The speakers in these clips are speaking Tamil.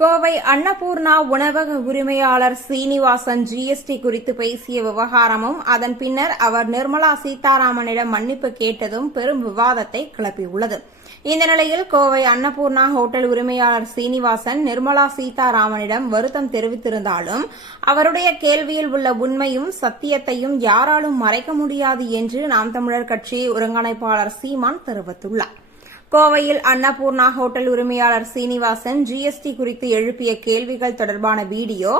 கோவை அன்னபூர்ணா உணவக உரிமையாளர் சீனிவாசன் ஜிஎஸ்டி குறித்து பேசிய விவகாரமும் அதன் பின்னர் அவர் நிர்மலா சீதாராமனிடம் மன்னிப்பு கேட்டதும் பெரும் விவாதத்தை கிளப்பியுள்ளது. இந்த நிலையில் கோவை அன்னபூர்ணா ஹோட்டல் உரிமையாளர் சீனிவாசன் நிர்மலா சீதாராமனிடம் வருத்தம் தெரிவித்திருந்தாலும் அவருடைய கேள்வியில் உள்ள உண்மையும் சத்தியத்தையும் யாராலும் மறைக்க முடியாது என்று நாம் தமிழர் கட்சி ஒருங்கிணைப்பாளர் சீமான் தெரிவித்துள்ளார். கோவையில் அன்னபூர்ணா ஹோட்டல் உரிமையாளர் சீனிவாசன் ஜிஎஸ்டி குறித்து எழுப்பிய கேள்விகள் தொடர்பான வீடியோ,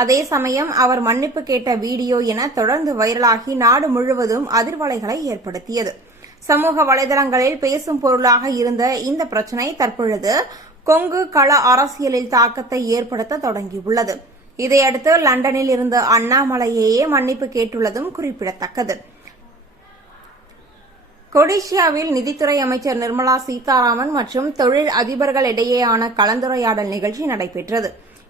அதே சமயம் அவர் மன்னிப்பு கேட்ட வீடியோ என தொடர்ந்து வைரலாகி நாடு முழுவதும் அதிர்வலைகளை ஏற்படுத்தியது. சமூக வலைதளங்களில் பேசும் பொருளாக இருந்த இந்த பிரச்சினை தற்பொழுது கொங்கு கள அரசியலில் தாக்கத்தை ஏற்படுத்த தொடங்கியுள்ளது. இதையடுத்து லண்டனில் இருந்த அண்ணாமலையையே மன்னிப்பு கேட்டுள்ளதும் குறிப்பிடத்தக்கது. கொடிஷியாவில் நிதித்துறை அமைச்சர் நிர்மலா சீதாராமன் மற்றும் தொழில் அதிபர்களிடையேயான கலந்துரையாடல் நிகழ்ச்சி நடைபெற்றது.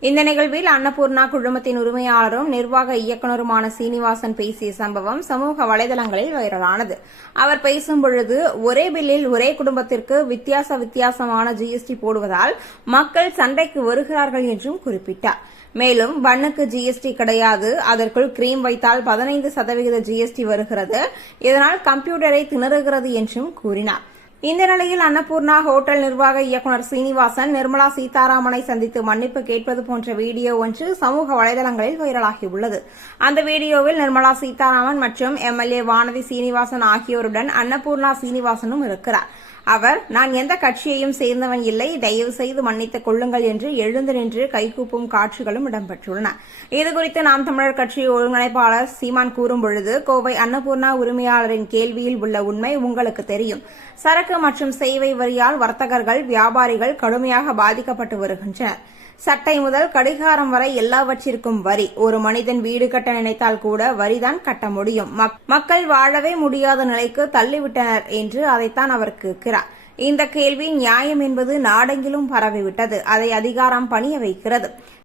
இந்த நிகழ்வில் அன்னபூர்ணா குழுமத்தின் உரிமையாளரும் நிர்வாக இயக்குநருமான சீனிவாசன் பேசிய சம்பவம் சமூக வலைதளங்களில் வைரலானது. அவர் பேசும்பொழுது ஒரே பில்லில் ஒரே குடும்பத்திற்கு வித்தியாசமான ஜிஎஸ்டி போடுவதால் மக்கள் சண்டைக்கு வருகிறார்கள் என்றும் குறிப்பிட்டார். மேலும் பன்னுக்கு ஜிஎஸ்டி கிடையாது, அதற்குள் கிரீம் வைத்தால் 15% ஜிஎஸ்டி வருகிறது, இதனால் கம்ப்யூட்டரை திணறுகிறது என்றும் கூறினார். இந்த நிலையில் அன்னபூர்ணா ஹோட்டல் நிர்வாக இயக்குநர் சீனிவாசன் நிர்மலா சீதாராமனை சந்தித்து மன்னிப்பு கேட்பது போன்ற வீடியோ ஒன்று சமூக வலைதளங்களில் வைரலாகியுள்ளது. அந்த வீடியோவில் நிர்மலா சீதாராமன் மற்றும் எம்எல்ஏ வானதி சீனிவாசன் ஆகியோருடன் அன்னபூர்ணா சீனிவாசனும் இருக்கிறார். அவர், நான் எந்த கட்சியையும் சேர்ந்தவன் இல்லை, தயவு செய்து மன்னித்துக் கொள்ளுங்கள் என்று எழுந்து நின்று கைகூப்பும் காட்சிகளும் இடம்பெற்றுள்ளன. இதுகுறித்து நாம் தமிழர் கட்சி ஒருங்கிணைப்பாளர் சீமான் கூறும்பொழுது, கோவை அன்னபூர்ணா உரிமையாளரின் கேள்வியில் உள்ள உண்மை உங்களுக்கு தெரியும். சரக்கு மற்றும் சேவை வரியால் வர்த்தகர்கள், வியாபாரிகள் கடுமையாக பாதிக்கப்பட்டு வருகின்றனர். சட்டை முதல் கடிகாரம் வரை எல்லாவற்றிற்கும் வரி. ஒரு மனிதன் வீடு கட்ட நினைத்தால் கூட வரிதான் கட்ட முடியும். மக்கள் வாழவே முடியாத நிலைக்கு தள்ளிவிட்டனர் என்று அதைத்தான் அவர் கேட்கிறார். இந்த கேள்வி நியாயம் என்பது நாடெங்கிலும் பரவிவிட்டது. அதை அதிகாரம் பணிய வைக்கிறது.